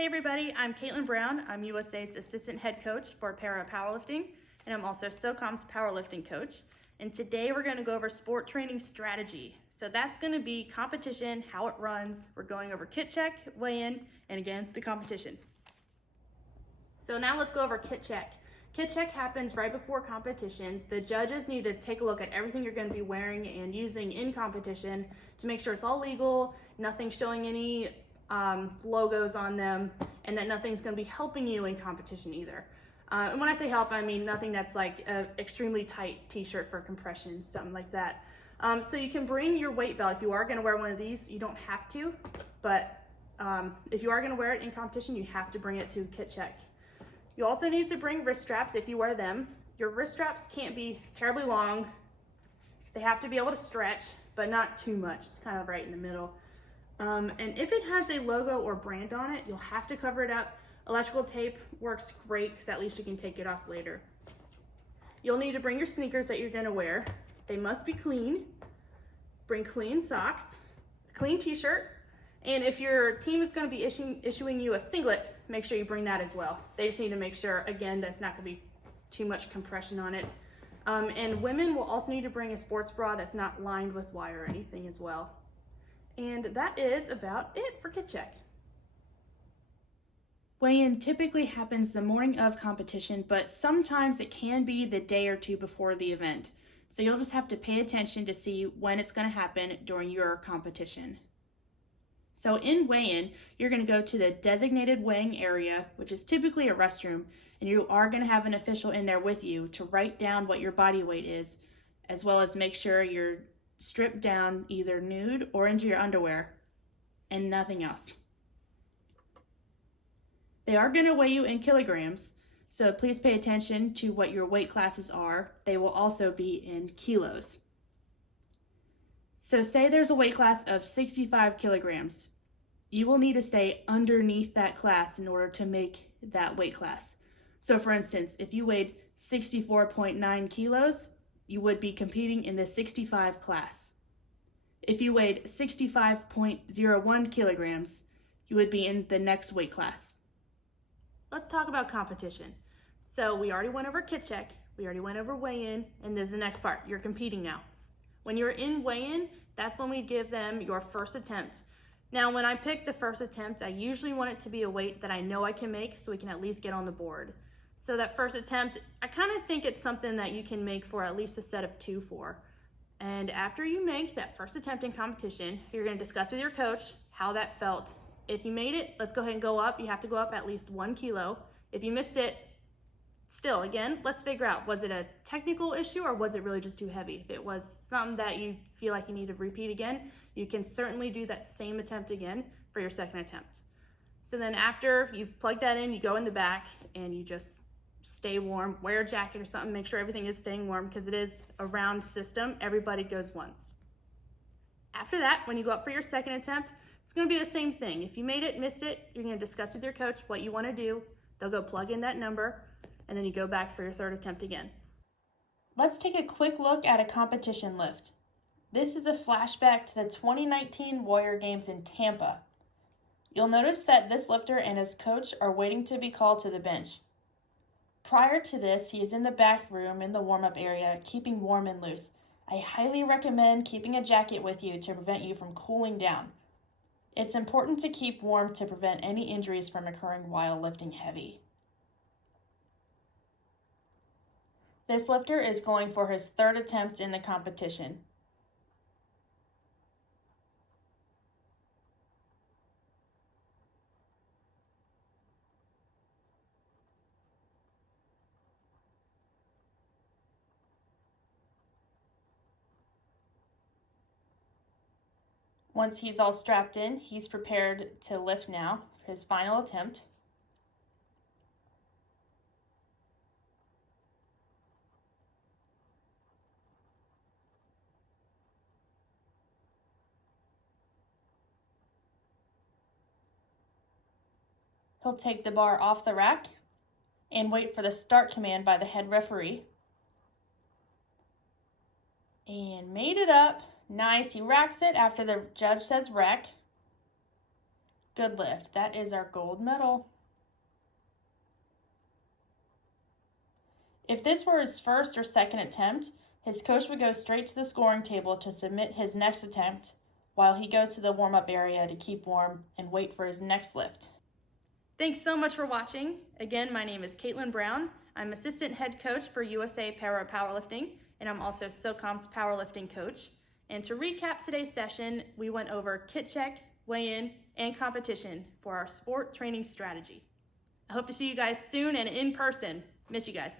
Hey everybody, I'm Caitlin Brown. I'm USA's Assistant Head Coach for Para Powerlifting, and I'm also SOCOM's Powerlifting Coach. And today we're going to go over sport training strategy. So that's going to be competition, how it runs. We're going over kit check, weigh-in, and again, the competition. So now let's go over kit check. Kit check happens right before competition. The judges need to take a look at everything you're going to be wearing and using in competition to make sure it's all legal, nothing showing any logos on them, and that nothing's going to be helping you in competition either. And when I say help, I mean nothing that's like an extremely tight t-shirt for compression, something like that. So you can bring your weight belt. If you are going to wear one of these, you don't have to, but if you are going to wear it in competition, you have to bring it to kit check. You also need to bring wrist straps if you wear them. Your wrist straps can't be terribly long. They have to be able to stretch, but not too much. It's kind of right in the middle. And if it has a logo or brand on it, you'll have to cover it up. Electrical tape works great because at least you can take it off later. You'll need to bring your sneakers that you're going to wear. They must be clean. Bring clean socks, a clean t-shirt, and if your team is going to be issuing you a singlet, make sure you bring that as well. They just need to make sure, again, that's not going to be too much compression on it. And women will also need to bring a sports bra that's not lined with wire or anything as well. And that is about it for kit check. Weigh-in typically happens the morning of competition, but sometimes it can be the day or two before the event. So you'll just have to pay attention to see when it's going to happen during your competition. So in weigh-in, you're going to go to the designated weighing area, which is typically a restroom, and you are going to have an official in there with you to write down what your body weight is, as well as make sure you're stripped down either nude or into your underwear and nothing else. They are going to weigh you in kilograms, so please pay attention to what your weight classes are. They will also be in kilos. So say there's a weight class of 65 kilograms. You will need to stay underneath that class in order to make that weight class. So for instance, if you weighed 64.9 kilos, you would be competing in the 65 class. If you weighed 65.01 kilograms, you would be in the next weight class. Let's talk about competition. So we already went over kit check, we already went over weigh-in, and this is the next part. You're competing now. When you're in weigh-in, that's when we give them your first attempt. Now, when I pick the first attempt, I usually want it to be a weight that I know I can make so we can at least get on the board. So that first attempt, I kind of think it's something that you can make for at least a set of 2 for. And after you make that first attempt in competition, you're going to discuss with your coach how that felt. If you made it, let's go ahead and go up. You have to go up at least 1 kilo. If you missed it, still, again, let's figure out, was it a technical issue or was it really just too heavy? If it was something that you feel like you need to repeat again, you can certainly do that same attempt again for your second attempt. So then after you've plugged that in, you go in the back and you just stay warm, wear a jacket or something, make sure everything is staying warm because it is a round system. Everybody goes once. After that, when you go up for your second attempt, it's going to be the same thing. If you made it, missed it, you're going to discuss with your coach what you want to do. They'll go plug in that number, and then you go back for your third attempt again. Let's take a quick look at a competition lift. This is a flashback to the 2019 Warrior Games in Tampa. You'll notice that this lifter and his coach are waiting to be called to the bench. Prior to this, he is in the back room in the warm-up area, keeping warm and loose. I highly recommend keeping a jacket with you to prevent you from cooling down. It's important to keep warm to prevent any injuries from occurring while lifting heavy. This lifter is going for his third attempt in the competition. Once he's all strapped in, he's prepared to lift now, his final attempt. He'll take the bar off the rack and wait for the start command by the head referee. And made it up. Nice, he racks it after the judge says rec. Good lift. That is our gold medal. If this were his first or second attempt, his coach would go straight to the scoring table to submit his next attempt while he goes to the warm-up area to keep warm and wait for his next lift. Thanks so much for watching. Again, my name is Caitlin Brown. I'm assistant head coach for USA Para Powerlifting, and I'm also SOCOM's powerlifting coach. And to recap today's session, we went over kit check, weigh-in, and competition for our sport training strategy. I hope to see you guys soon and in person. Miss you guys.